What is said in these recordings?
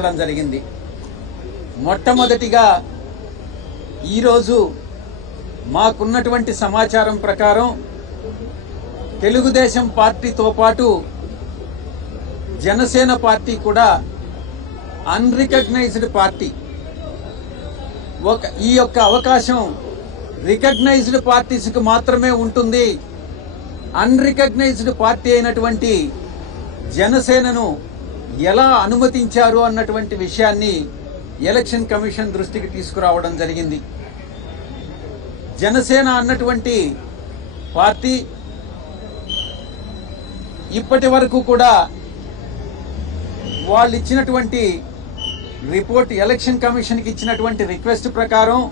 జరిగింది. మొట్టమొదటిగా ఈరోజు మాకున్నటువంటి సమాచారం ప్రకారం తెలుగుదేశం పార్టీతో పాటు జనసేన పార్టీ కూడా అన్రికగ్నైజ్డ్ పార్టీ. ఈ యొక్క అవకాశం రికగ్నైజ్డ్ పార్టీస్కి మాత్రమే ఉంటుంది. అన్రికగ్నైజ్డ్ పార్టీ అయినటువంటి జనసేనను ఎలా అనుమతించారు అన్నటువంటి విషయాన్ని ఎలక్షన్ కమిషన్ దృష్టికి తీసుకురావడం జరిగింది. జనసేన అన్నటువంటి పార్టీ ఇప్పటి వరకు కూడా వాళ్ళు ఇచ్చినటువంటి రిపోర్ట్, ఎలక్షన్ కమిషన్కి ఇచ్చినటువంటి రిక్వెస్ట్ ప్రకారం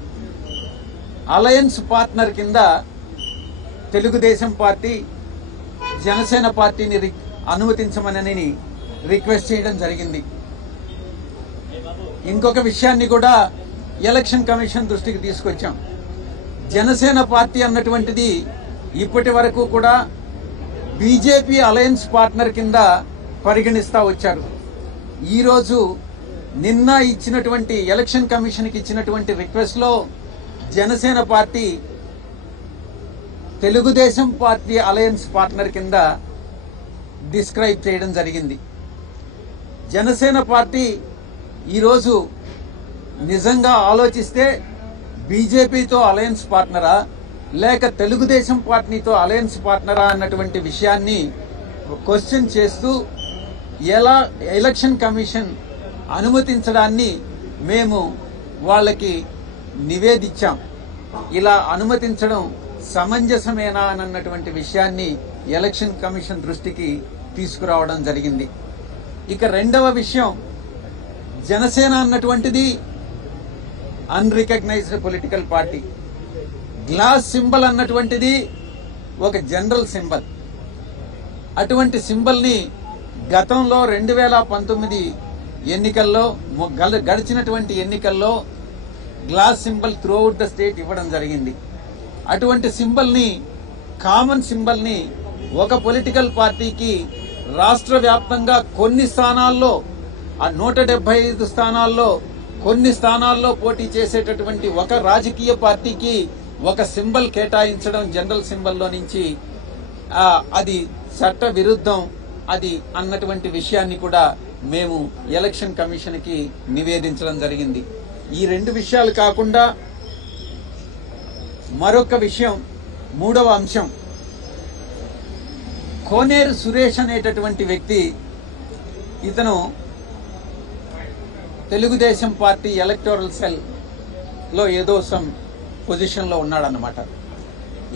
అలయన్స్ పార్ట్నర్ కింద తెలుగుదేశం పార్టీ జనసేన పార్టీని అనుమతించమని రిక్వెస్ట్ చేయడం జరిగింది. ఇంకొక విషయాన్ని కూడా ఎలక్షన్ కమిషన్ దృష్టికి తీసుకొచ్చాం. జనసేన పార్టీ అన్నటువంటిది ఇప్పటి వరకు కూడా బీజేపీ అలయన్స్ పార్ట్నర్ కింద పరిగణిస్తా వచ్చారు. ఈరోజు నిన్న ఇచ్చినటువంటి ఎలక్షన్ కమిషన్కి ఇచ్చినటువంటి రిక్వెస్ట్లో Janasena party Telugu Desam party alliance partner కింద డిస్క్రైబ్ చేయడం జరిగింది. జనసేన పార్టీ ఈరోజు నిజంగా ఆలోచిస్తే బీజేపీతో అలయన్స్ పార్ట్నరా లేక తెలుగుదేశం పార్టీతో అలయన్స్ పార్ట్నరా అన్నటువంటి విషయాన్ని క్వశ్చన్ చేస్తూ ఎలా ఎలక్షన్ కమిషన్ అనుమతించడాన్ని మేము వాళ్ళకి నివేదించాం. ఇలా అనుమతించడం సమంజసమేనా అన్నటువంటి విషయాన్ని ఎలక్షన్ కమిషన్ దృష్టికి తీసుకురావడం జరిగింది. ఇక రెండవ విషయం, జనసేన అన్నటువంటిది unrecognised political party. Glass symbol అన్నటువంటిది ఒక జనరల్ సింబల్. అటువంటి సింబల్ని గతంలో 2019 ఎన్నికల్లో గడిచినటువంటి ఎన్నికల్లో glass symbol throughout the state ఇవ్వడం జరిగింది. అటువంటి సింబల్ని, కామన్ సింబల్ని ఒక పొలిటికల్ పార్టీకి రాష్ట్ర వ్యాప్తంగా కొన్ని స్థానాల్లో, ఆ 175 స్థానాల్లో కొన్ని స్థానాల్లో పోటీ చేసేటటువంటి ఒక రాజకీయ పార్టీకి ఒక సింబల్ కేటాయించడం జనరల్ సింబల్లో నుంచి అది చట్ట విరుద్ధం అది అన్నటువంటి విషయాన్ని కూడా మేము ఎలక్షన్ కమిషన్కి నివేదించడం జరిగింది. ఈ రెండు విషయాలు కాకుండా మరొక విషయం, మూడవ అంశం, కోనేరు సురేష్ అనేటటువంటి వ్యక్తి, ఇతను తెలుగుదేశం పార్టీ ఎలక్టోరల్ సెల్ లో ఏదో సమ్ పొజిషన్ లో ఉన్నాడన్నమాట.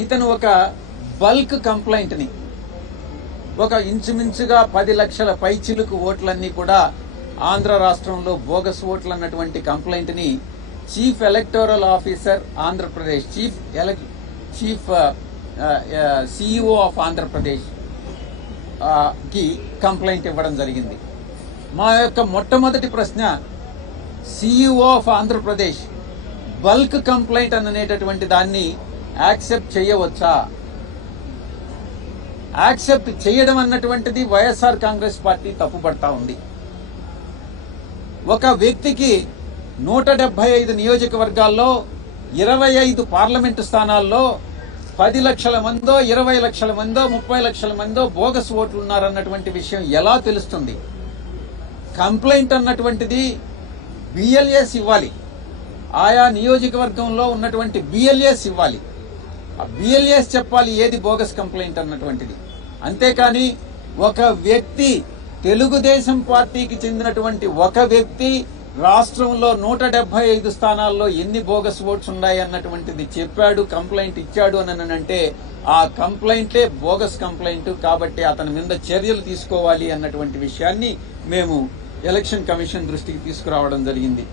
ఇతను ఒక బల్క్ కంప్లైంట్ ని, ఒక ఇంచుమించుగా 10 లక్షల పైచిలుకు ఓట్లన్నీ కూడా ఆంధ్ర రాష్ట్రంలో బోగస్ ఓట్లు అన్నటువంటి కంప్లైంట్ ని chief electoral officer Andhra Pradesh, chief CEO of Andhra Pradesh కి కంప్లైంట్ ఇవ్వడం జరిగింది. మా యొక్క మొట్టమొదటి ప్రశ్న, CEO of Andhra Pradesh bulk complaint అనేటటువంటి దాన్ని యాక్సెప్ట్ చేయవచ్చా? యాక్సెప్ట్ చేయడం అన్నటువంటిది వైఎస్ఆర్ కాంగ్రెస్ పార్టీ తప్పుపడతా ఉంది. ఒక వ్యక్తికి 175 నియోజకవర్గాల్లో 25 పార్లమెంటు స్థానాల్లో 10 లక్షల మందో, 20 లక్షల మందో, 30 లక్షల మందో బోగస్ ఓట్లు ఉన్నారన్నటువంటి విషయం ఎలా తెలుస్తుంది? కంప్లైంట్ అన్నటువంటిది బిఎల్ఎస్ ఇవ్వాలి, ఆయా నియోజకవర్గంలో ఉన్నటువంటి బిఎల్ఎస్ ఇవ్వాలి. ఆ బిఎల్ఎస్ చెప్పాలి ఏది బోగస్ కంప్లైంట్ అన్నటువంటిది. అంతేకాని ఒక వ్యక్తి, తెలుగుదేశం పార్టీకి చెందినటువంటి ఒక వ్యక్తి రాష్ట్రంలో 175 స్థానాల్లో ఎన్ని బోగస్ ఓట్స్ ఉన్నాయి అన్నటువంటిది చెప్పాడు, కంప్లైంట్ ఇచ్చాడు అని అంటే ఆ కంప్లైంటే బోగస్ కంప్లైంట్. కాబట్టి అతని మీద చర్యలు తీసుకోవాలి అన్నటువంటి విషయాన్ని మేము ఎలక్షన్ కమిషన్ దృష్టికి తీసుకురావడం జరిగింది.